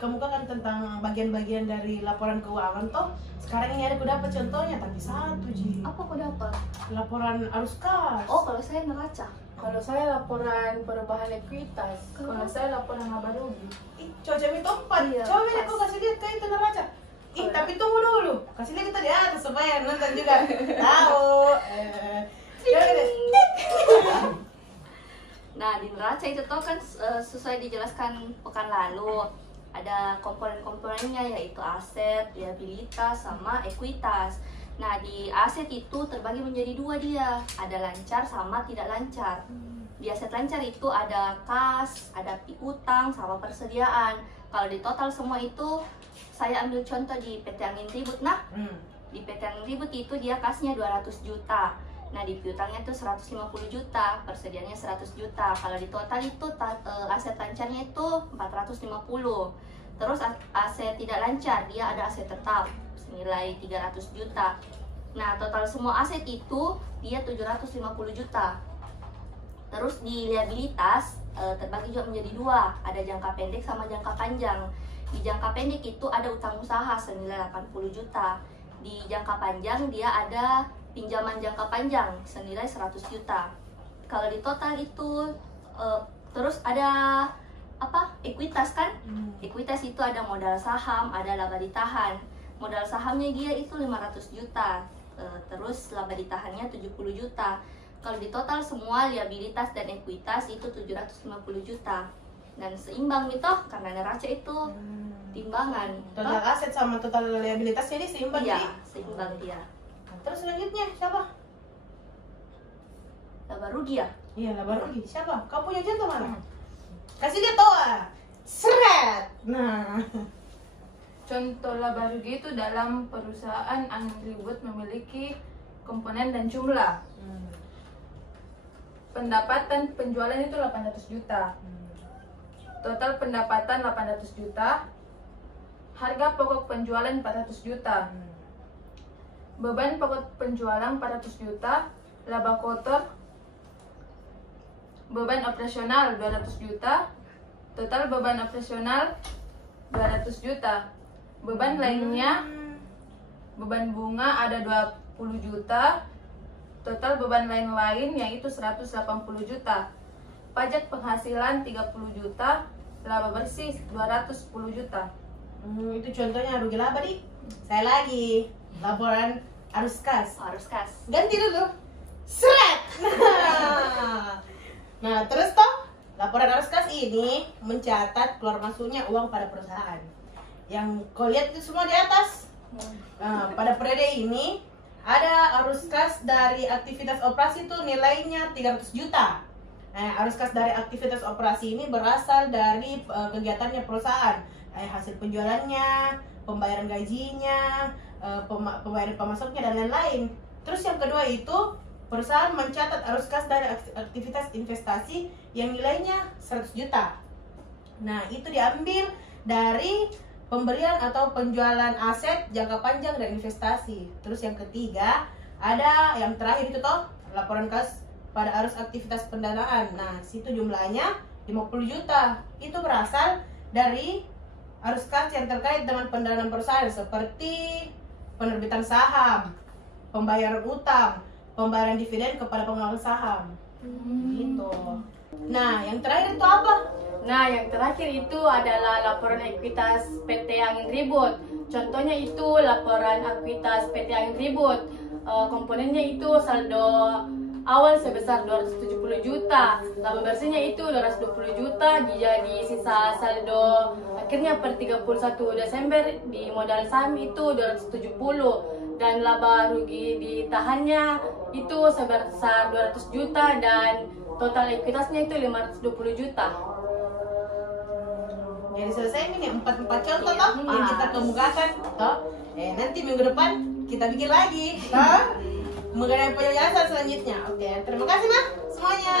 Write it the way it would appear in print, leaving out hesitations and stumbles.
dikemukakan tentang bagian-bagian dari laporan keuangan toh. Sekarang ini ada aku dapat contohnya, tapi satu Ji. Apa kau dapat? Laporan arus kas. Oh, kalau saya neraca. Kalau saya laporan perubahan ekuitas, kalau saya laporan laba rugi. Ih, coba itu empat. Iya, Coba ini pas. kau kasih lihat kayak itu neraca. Ih, tapi tunggu dulu. Kasih lihat kita di atas supaya nonton juga. Tahu. Coba deh. Nah, di neraca itu tuh kan sesuai dijelaskan pekan lalu. Ada komponen-komponennya yaitu aset, liabilitas, sama ekuitas. Nah, di aset itu terbagi menjadi dua dia. Ada lancar sama tidak lancar. Di aset lancar itu ada kas, ada piutang, sama persediaan. Kalau di total semua itu, saya ambil contoh di PT Angin Ribut. Nah, di PT Angin Ribut itu dia kasnya 200 juta. Nah, di piutangnya itu 150 juta, persediaannya 100 juta. Kalau di total itu aset lancarnya itu 450. Terus aset tidak lancar, dia ada aset tetap senilai 300 juta. Nah, total semua aset itu dia 750 juta. Terus di liabilitas terbagi juga menjadi dua, ada jangka pendek sama jangka panjang. Di jangka pendek itu ada utang usaha senilai 80 juta. Di jangka panjang dia ada pinjaman jangka panjang senilai 100 juta. Kalau di total itu terus ada ekuitas kan? Ekuitas itu ada modal saham, ada laba ditahan. Modal sahamnya dia itu 500 juta. Terus laba ditahannya 70 juta. Kalau di total semua liabilitas dan ekuitas itu 750 juta. Dan seimbang gitu karena neraca itu timbangan. Total aset sama total liabilitasnya ini seimbang. Iya, Ji? seimbang dia. Terus selanjutnya siapa? Laba rugi ya? Iya, laba rugi. Siapa? Kau punya contoh mana? Kasih dia toa. Seret. Nah. Contoh laba rugi itu dalam perusahaan Angin Ribut memiliki komponen dan jumlah. Pendapatan penjualan itu 800 juta. Total pendapatan 800 juta. Harga pokok penjualan 400 juta. Beban pokok penjualan 400 juta. Laba kotor. Beban operasional 200 juta. Total beban operasional 200 juta. Beban lainnya, beban bunga ada 20 juta. Total beban lain-lain yaitu 180 juta. Pajak penghasilan 30 juta. Laba bersih 210 juta. Itu contohnya rugi laba, Dik. Saya lagi laporan arus kas. Harus kas. Ganti dulu. Seret. Nah, terus toh laporan arus kas ini mencatat keluar masuknya uang pada perusahaan. Yang kau lihat itu semua di atas. Nah, pada periode ini ada arus kas dari aktivitas operasi itu nilainya 300 juta. Nah, arus kas dari aktivitas operasi ini berasal dari kegiatannya perusahaan. Hasil penjualannya, pembayaran gajinya, pembayaran pemasoknya dan lain-lain. Terus yang kedua itu perusahaan mencatat arus kas dari aktivitas investasi yang nilainya 100 juta. Nah, itu diambil dari pembelian atau penjualan aset jangka panjang dan investasi. Terus yang ketiga, ada yang terakhir itu toh laporan kas pada arus aktivitas pendanaan. Nah, situ jumlahnya 50 juta. Itu berasal dari arus kas yang terkait dengan pendanaan perusahaan seperti penerbitan saham, pembayaran utang, pembayaran dividen kepada pengelola saham. Gitu. Nah, yang terakhir itu apa? Nah, yang terakhir itu adalah laporan ekuitas PT Angin Ribut. Contohnya itu laporan ekuitas PT Angin Ribut. Komponennya itu saldo awal sebesar 270 juta, laba bersihnya itu 220 juta, jadi sisa saldo akhirnya per 31 Desember di modal saham itu 270 dan laba rugi ditahannya itu sebesar 200 juta dan total ekuitasnya itu 520 juta. Jadi selesai ini empat contoh toh yang kita kemukakan toh. Nanti minggu depan kita bikin lagi toh mengenai penjelasan selanjutnya. Oke, terima kasih nah semuanya.